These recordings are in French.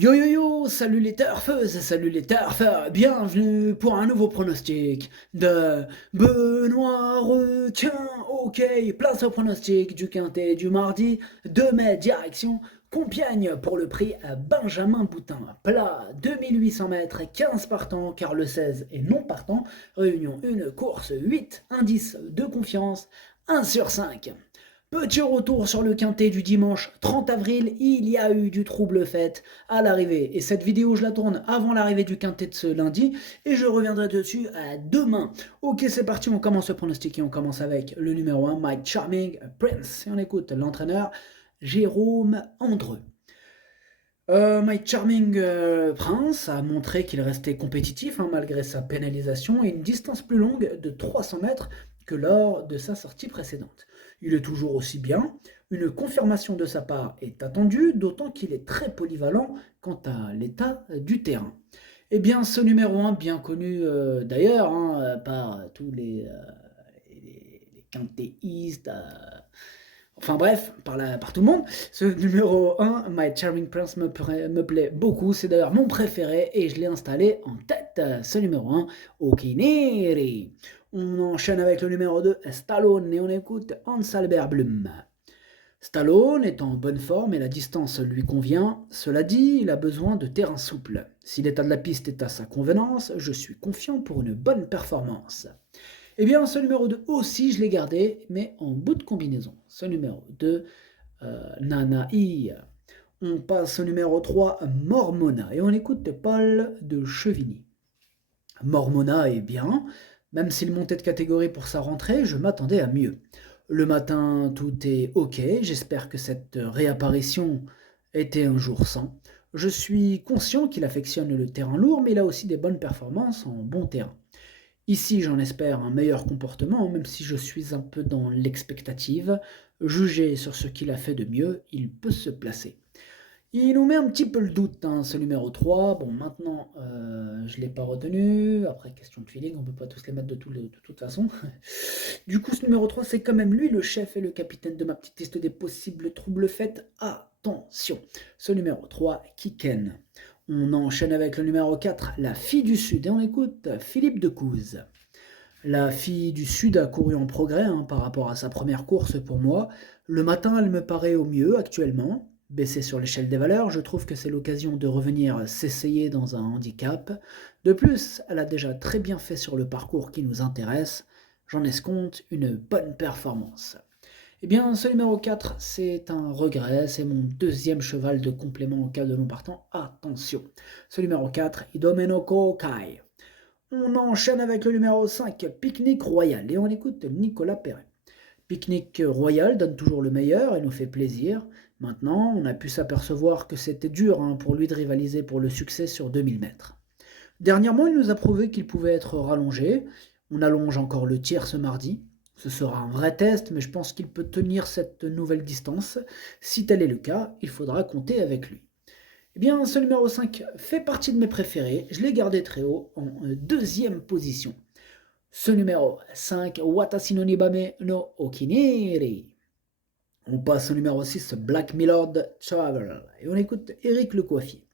Yo yo yo, salut les turfeuses, salut les turfeurs, bienvenue pour un nouveau pronostic de Benoît Retien. Ok, place au pronostic du quintet du mardi 2 mai, direction Compiègne pour le prix à Benjamin Boutin. Plat 2800 mètres, 15 partants car le 16 est non partant. Réunion 1, course 8, indice de confiance 1 sur 5. Petit retour sur le quintet du dimanche 30 avril, il y a eu du trouble fait à l'arrivée. Et cette vidéo, je la tourne avant l'arrivée du quintet de ce lundi et je reviendrai dessus à demain. Ok, c'est parti, on commence le pronostic et on commence avec le numéro 1, Mike Charming Prince. Et on écoute l'entraîneur Jérôme Andreu. Mike Charming Prince a montré qu'il restait compétitif malgré sa pénalisation et une distance plus longue de 300 mètres que lors de sa sortie précédente. Il est toujours aussi bien, une confirmation de sa part est attendue, d'autant qu'il est très polyvalent quant à l'état du terrain. Eh bien, ce numéro 1, bien connu d'ailleurs par tous les quintéistes, enfin bref, par tout le monde, ce numéro 1, My Charming Prince, me plaît beaucoup. C'est d'ailleurs mon préféré et je l'ai installé en tête. Ce numéro 1, Okineri. On enchaîne avec le numéro 2, Stallone, et on écoute Hans Albert Blum. Stallone est en bonne forme et la distance lui convient. Cela dit, il a besoin de terrain souple. Si l'état de la piste est à sa convenance, je suis confiant pour une bonne performance. Eh bien, ce numéro 2 aussi, je l'ai gardé, mais en bout de combinaison. Ce numéro 2, Nanaï. On passe au numéro 3, Mormona, et on écoute Paul de Chevigny. Mormona est bien, même s'il montait de catégorie pour sa rentrée, je m'attendais à mieux. Le matin, tout est ok, j'espère que cette réapparition était un jour sans. Je suis conscient qu'il affectionne le terrain lourd, mais il a aussi des bonnes performances en bon terrain. Ici, j'en espère un meilleur comportement, même si je suis un peu dans l'expectative. Jugé sur ce qu'il a fait de mieux, il peut se placer. Il nous met un petit peu le doute, ce numéro 3. Bon, maintenant, je ne l'ai pas retenu. Après, question de feeling, on ne peut pas tous les mettre de toute façon. Du coup, ce numéro 3, c'est quand même lui le chef et le capitaine de ma petite liste des possibles troubles faits. Attention, ce numéro 3, Kiken. On enchaîne avec le numéro 4, la fille du Sud, et on écoute Philippe Decouze. La fille du Sud a couru en progrès par rapport à sa première course pour moi. Le matin, elle me paraît au mieux actuellement. Baissée sur l'échelle des valeurs, je trouve que c'est l'occasion de revenir s'essayer dans un handicap. De plus, elle a déjà très bien fait sur le parcours qui nous intéresse. J'en escompte une bonne performance. Eh bien, ce numéro 4, c'est un regret, c'est mon deuxième cheval de complément en cas de non partant. Attention, ce numéro 4, Idomenoko Kai. On enchaîne avec le numéro 5, Pique-Nique Royal, et on écoute Nicolas Perret. Pique-Nique Royal donne toujours le meilleur et nous fait plaisir. Maintenant, on a pu s'apercevoir que c'était dur pour lui de rivaliser pour le succès sur 2000 mètres. Dernièrement, il nous a prouvé qu'il pouvait être rallongé. On allonge encore le tiers ce mardi. Ce sera un vrai test, mais je pense qu'il peut tenir cette nouvelle distance. Si tel est le cas, il faudra compter avec lui. Eh bien, ce numéro 5 fait partie de mes préférés. Je l'ai gardé très haut en deuxième position. Ce numéro 5, Watashi no Nibame no Okiniri. On passe au numéro 6, Black Milord Travel. Et on écoute Eric Le Coiffier.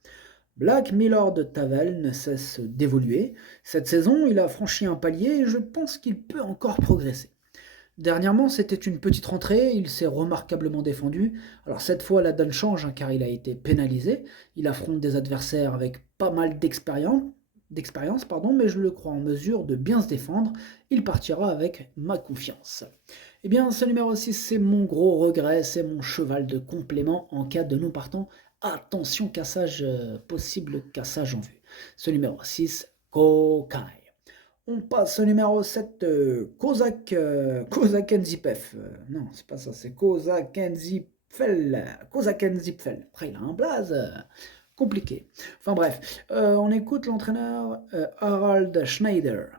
Black Milord Tavel ne cesse d'évoluer. Cette saison, il a franchi un palier et je pense qu'il peut encore progresser. Dernièrement, c'était une petite rentrée, il s'est remarquablement défendu. Alors cette fois, la donne change car il a été pénalisé. Il affronte des adversaires avec pas mal d'expérience, mais je le crois en mesure de bien se défendre. Il partira avec ma confiance. Eh bien, ce numéro 6, c'est mon gros regret, c'est mon cheval de complément en cas de non partant. Attention, possible cassage en vue. Ce numéro 6, Kokai. On passe au numéro 7, Kozak Enzipef. Non, c'est pas ça, c'est Kozak Enzipfel. Kozak Enzipfel. Après, il a un blaze compliqué. Enfin bref, on écoute l'entraîneur Harald Schneider.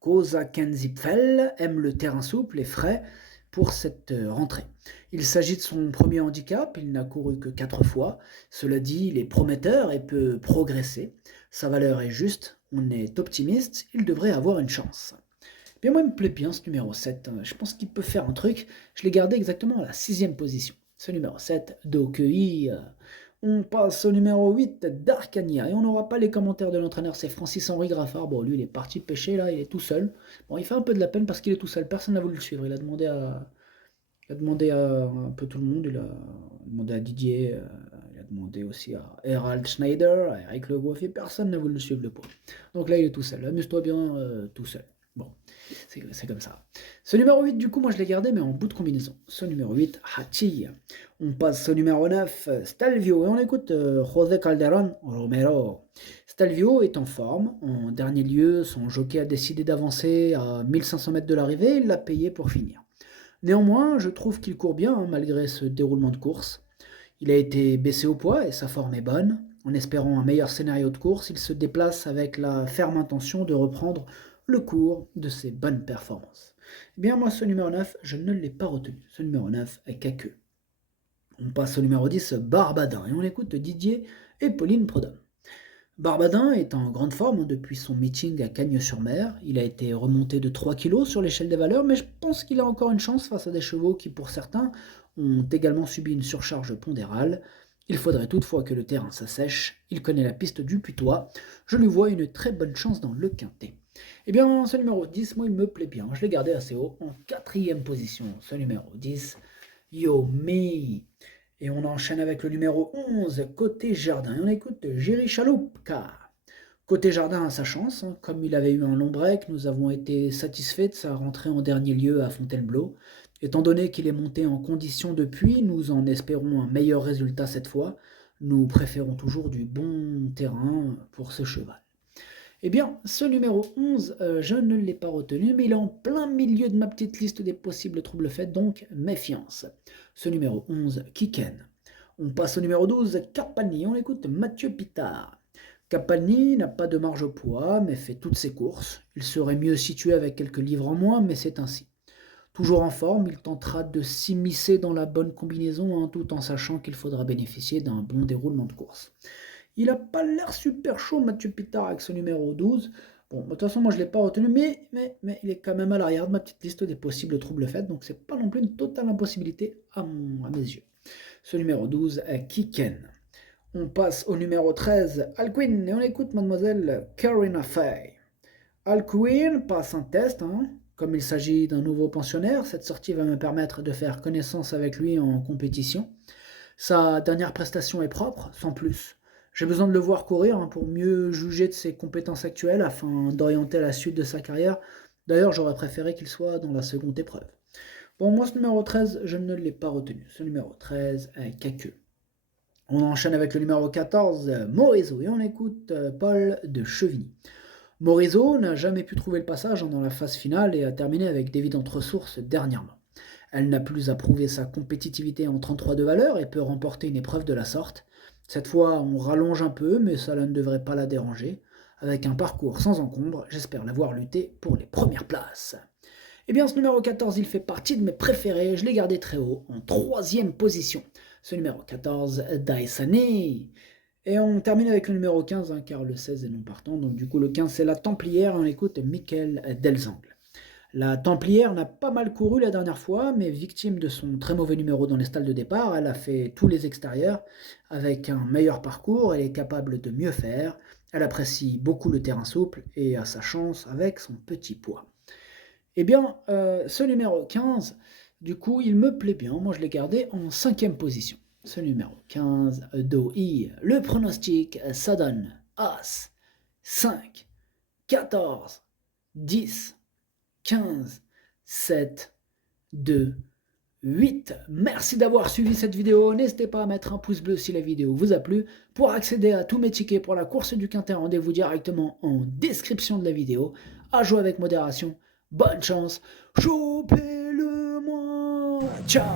Kozak Enzipfel aime le terrain souple et frais pour cette rentrée. Il s'agit de son premier handicap, il n'a couru que 4 fois. Cela dit, il est prometteur et peut progresser. Sa valeur est juste, on est optimiste, il devrait avoir une chance. Bien, moi, il me plaît bien ce numéro 7. Je pense qu'il peut faire un truc. Je l'ai gardé exactement à la 6e position. Ce numéro 7, Dokei. On passe au numéro 8, Darkania. Et on n'aura pas les commentaires de l'entraîneur, c'est Francis-Henri Graffard. Bon, lui, il est parti pêcher, là, il est tout seul. Bon, il fait un peu de la peine parce qu'il est tout seul. Personne n'a voulu le suivre. Il a demandé à un peu tout le monde. Il a demandé à Didier. Il a demandé aussi à Herald Schneider, à Eric Le Goff. Et personne n'a voulu le suivre, le pauvre. Donc là, il est tout seul. Amuse-toi bien tout seul. Bon, c'est comme ça. Ce numéro 8, du coup, moi je l'ai gardé, mais en bout de combinaison. Ce numéro 8, Hachi. On passe au numéro 9, Stelvio. Et on écoute José Calderón Romero. Stelvio est en forme. En dernier lieu, son jockey a décidé d'avancer à 1500 mètres de l'arrivée. Il l'a payé pour finir. Néanmoins, je trouve qu'il court bien, hein, malgré ce déroulement de course. Il a été baissé au poids et sa forme est bonne. En espérant un meilleur scénario de course, il se déplace avec la ferme intention de reprendre le cours de ses bonnes performances. Eh bien, moi, ce numéro 9, je ne l'ai pas retenu. Ce numéro 9 est qu'à queue. On passe au numéro 10, Barbadin, et on écoute Didier et Pauline Prudhomme. Barbadin est en grande forme depuis son meeting à Cagnes-sur-Mer. Il a été remonté de 3 kilos sur l'échelle des valeurs, mais je pense qu'il a encore une chance face à des chevaux qui, pour certains, ont également subi une surcharge pondérale. Il faudrait toutefois que le terrain s'assèche. Il connaît la piste du Putois. Je lui vois une très bonne chance dans le quintet. Eh bien, ce numéro 10, moi, il me plaît bien. Je l'ai gardé assez haut, en 4e position. Ce numéro 10, Yo Me. Et on enchaîne avec le numéro 11, Côté Jardin. Et on écoute Jerry Chaloupka. Côté Jardin a sa chance. Hein. Comme il avait eu un long break, nous avons été satisfaits de sa rentrée en dernier lieu à Fontainebleau. Étant donné qu'il est monté en condition depuis, nous en espérons un meilleur résultat cette fois. Nous préférons toujours du bon terrain pour ce cheval. Eh bien, ce numéro 11, je ne l'ai pas retenu, mais il est en plein milieu de ma petite liste des possibles troubles faits, donc méfiance. Ce numéro 11, Kiken. On passe au numéro 12, Capani. On écoute Mathieu Pitard. Capani n'a pas de marge au poids, mais fait toutes ses courses. Il serait mieux situé avec quelques livres en moins, mais c'est ainsi. Toujours en forme, il tentera de s'immiscer dans la bonne combinaison, hein, tout en sachant qu'il faudra bénéficier d'un bon déroulement de course. Il n'a pas l'air super chaud, Mathieu Pitard, avec ce numéro 12. Bon, de toute façon, moi, je ne l'ai pas retenu, mais il est quand même à l'arrière de ma petite liste des possibles troubles faits, donc c'est pas non plus une totale impossibilité à mes yeux. Ce numéro 12 est Kiken. On passe au numéro 13, Alcuin, et on écoute mademoiselle Karina Fay. Alcuin passe un test, hein. Comme il s'agit d'un nouveau pensionnaire, cette sortie va me permettre de faire connaissance avec lui en compétition. Sa dernière prestation est propre, sans plus. J'ai besoin de le voir courir, hein, pour mieux juger de ses compétences actuelles afin d'orienter la suite de sa carrière. D'ailleurs, j'aurais préféré qu'il soit dans la seconde épreuve. Bon, moi, ce numéro 13, je ne l'ai pas retenu. Ce numéro 13 est Caqueux. On enchaîne avec le numéro 14, Morisot, et on écoute Paul de Chevigny. Morisot n'a jamais pu trouver le passage dans la phase finale et a terminé avec d'évidentes ressources dernièrement. Elle n'a plus à prouver sa compétitivité en 33 de valeur et peut remporter une épreuve de la sorte. Cette fois, on rallonge un peu, mais cela ne devrait pas la déranger. Avec un parcours sans encombre, j'espère la voir lutter pour les premières places. Eh bien, ce numéro 14, il fait partie de mes préférés. Je l'ai gardé très haut, en 3e position. Ce numéro 14, Daisane. Et on termine avec le numéro 15, hein, car le 16 est non partant. Donc du coup, le 15, c'est la Templière. On écoute Michael Delzangle. La Templière n'a pas mal couru la dernière fois, mais victime de son très mauvais numéro dans les stalles de départ, elle a fait tous les extérieurs. Avec un meilleur parcours, elle est capable de mieux faire. Elle apprécie beaucoup le terrain souple et a sa chance avec son petit poids. Eh bien, ce numéro 15, du coup, il me plaît bien. Moi, je l'ai gardé en 5e position. Ce numéro 15, Doi. Le pronostic, ça donne As, 5, 14, 10, 15, 7, 2, 8. Merci d'avoir suivi cette vidéo. N'hésitez pas à mettre un pouce bleu si la vidéo vous a plu. Pour accéder à tous mes tickets pour la course du Quintet, rendez-vous directement en description de la vidéo. À jouer avec modération. Bonne chance. Chopez-le-moi. Ciao.